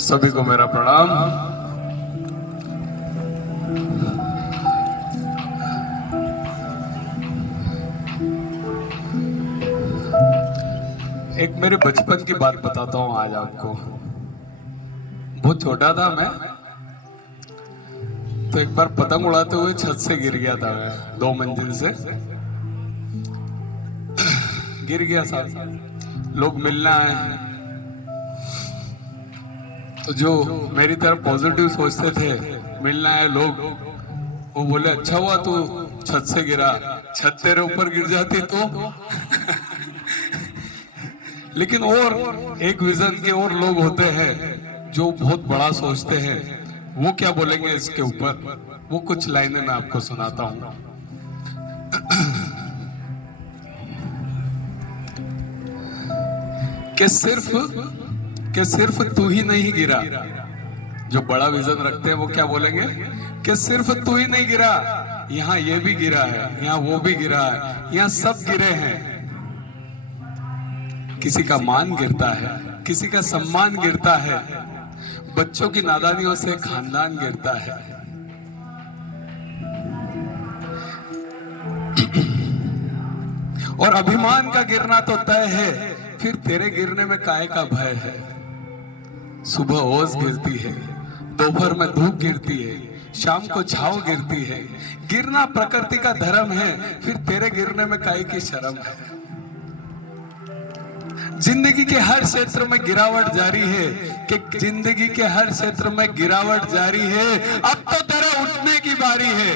सभी को मेरा प्रणाम। एक मेरे बचपन की बात बताता हूँ आज आपको। बहुत छोटा था मैं, तो एक बार पतंग उड़ाते हुए छत से गिर गया था मैं, 2 मंजिल से गिर गया साहब। लोग मिलना आए, तो जो मेरी तरफ पॉजिटिव सोचते थे, मिलना आए लोग, वो बोले अच्छा हुआ तू छत से गिरा, छत तेरे ऊपर गिर जाती तो लेकिन और एक विजन के और लोग होते हैं जो बहुत बड़ा सोचते हैं। वो क्या बोलेंगे इसके ऊपर, वो कुछ लाइनें मैं आपको सुनाता हूं। कि सिर्फ तू ही नहीं गिरा। जो बड़ा विजन रखते हैं वो क्या बोलेंगे कि सिर्फ तू ही नहीं गिरा, यहाँ ये भी गिरा है, यहाँ वो भी गिरा है, यहाँ सब गिरे हैं। किसी का मान गिरता है, किसी का सम्मान गिरता है, बच्चों की नादानियों से खानदान गिरता है। और अभिमान का गिरना तो तय है, फिर तेरे गिरने में काहे का भय है। सुबह ओस गिरती है, दोपहर में धूप गिरती है, शाम को छाव गिरती है। गिरना प्रकृति का धर्म है, फिर तेरे गिरने में काहे की शर्म है। जिंदगी के हर क्षेत्र में गिरावट जारी है, कि जिंदगी के हर क्षेत्र में गिरावट जारी है। अब तो तेरे उठने की बारी है,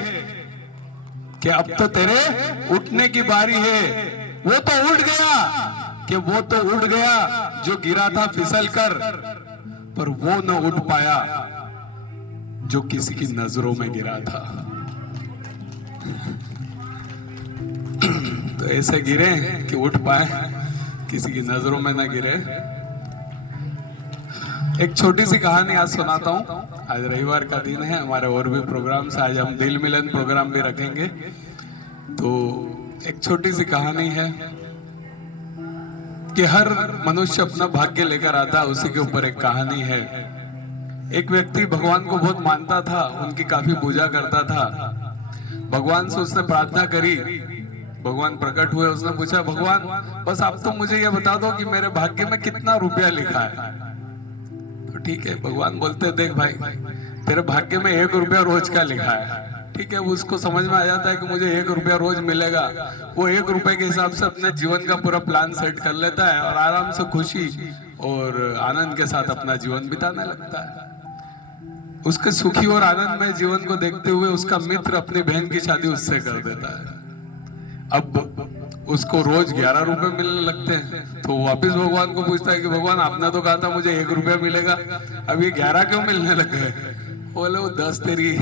कि अब तो तेरे उठने की बारी है। वो तो उठ गया, कि वो तो उठ गया जो गिरा था फिसल कर, पर वो न उठ पाया जो किसी की नजरों में गिरा था। तो ऐसे गिरे कि उठ पाए, किसी की नजरों में ना गिरे। एक छोटी सी कहानी आज सुनाता हूँ। आज रविवार का दिन है, हमारे और भी प्रोग्राम से, आज हम दिल मिलन प्रोग्राम भी रखेंगे। तो एक छोटी सी कहानी है कि हर मनुष्य अपना भाग्य लेकर आता है, उसी के ऊपर एक कहानी है। एक व्यक्ति भगवान को बहुत मानता था, उनकी काफी पूजा करता था। भगवान से उसने प्रार्थना करी, भगवान प्रकट हुए। उसने पूछा, भगवान बस आप तो मुझे ये बता दो कि मेरे भाग्य में कितना रुपया लिखा है। तो ठीक है, भगवान बोलते देख भाई, तेरे भाग्य में 1 रुपया रोज का लिखा है। ठीक है, उसको समझ में आ जाता है कि मुझे 1 रुपया रोज मिलेगा। वो 1 रुपए के हिसाब से अपने जीवन का पूरा प्लान सेट कर लेता है और आराम से खुशी और आनंद के साथ अपना जीवन बिताने लगता है। उसके सुखी और आनंदमय जीवन को देखते हुए उसका मित्र अपनी बहन की शादी उससे कर देता है। अब उसको रोज 11 रुपए मिलने लगते हैं। तो वापिस भगवान को पूछता है कि भगवान आपने तो कहा था मुझे 1 रुपया मिलेगा, अब ये 11 क्यों मिलने लगे। बोले वो 10 तेरी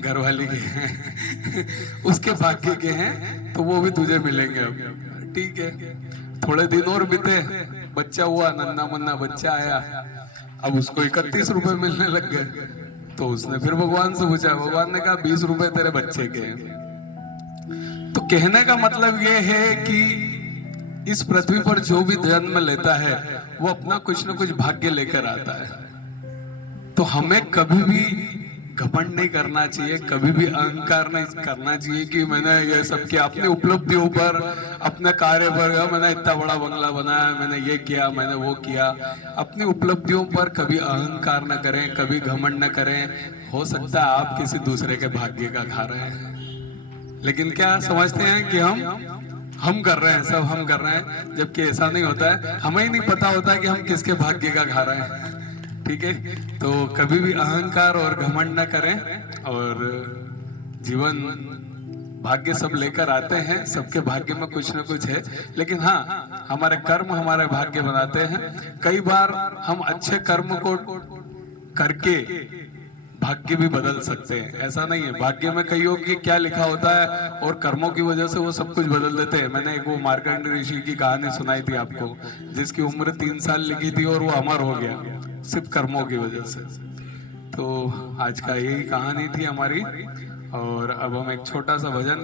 घरवाली के हैं उसके भाग्य के हैं, तो वो भी तुझे मिलेंगे अब। ठीक है, थोड़े दिन और बीते, बच्चा हुआ, नन्ना मुन्ना बच्चा आया। अब उसको 31 रुपए मिलने लग गए। तो उसने फिर भगवान से पूछा, भगवान ने कहा 20 रुपए तेरे बच्चे के हैं। तो कहने का मतलब ये है कि इस पृथ्वी पर जो भी जन्म लेता है वो अपना कुछ न कुछ भाग्य लेकर आता है। तो हमें कभी भी घमंड नहीं करना चाहिए, कभी भी अहंकार नहीं करना चाहिए कि मैंने ये सब किया। अपनी उपलब्धियों पर, अपने कार्य पर, मैंने इतना बड़ा बंगला बनाया, मैंने ये किया, मैंने वो किया। अपनी उपलब्धियों पर कभी अहंकार न करें, कभी घमंड न करें। हो सकता है आप किसी दूसरे के भाग्य का खा रहे हैं, लेकिन क्या समझते हैं कि हम कर रहे हैं, सब हम कर रहे हैं, जबकि ऐसा नहीं होता है। हमें ही नहीं पता होता कि हम किसके भाग्य का खा रहे हैं। ठीक है, तो कभी भी अहंकार और घमंड न करें। और जीवन भाग्य सब लेकर आते हैं, सबके भाग्य में कुछ न कुछ है, लेकिन हाँ, हमारे कर्म हमारे भाग्य बनाते हैं। कई बार हम अच्छे कर्म को करके भाग्य भी बदल सकते हैं। ऐसा नहीं है, भाग्य में कईयों की क्या लिखा होता है और कर्मों की वजह से वो सब कुछ बदल देते हैं। मैंने एक वो मार्कंडेय ऋषि की कहानी सुनाई थी आपको, जिसकी उम्र 3 साल लिखी थी और वो अमर हो गया सिर्फ कर्मों की वजह से। तो आज का यही कहानी थी हमारी, और अब हम एक छोटा सा भजन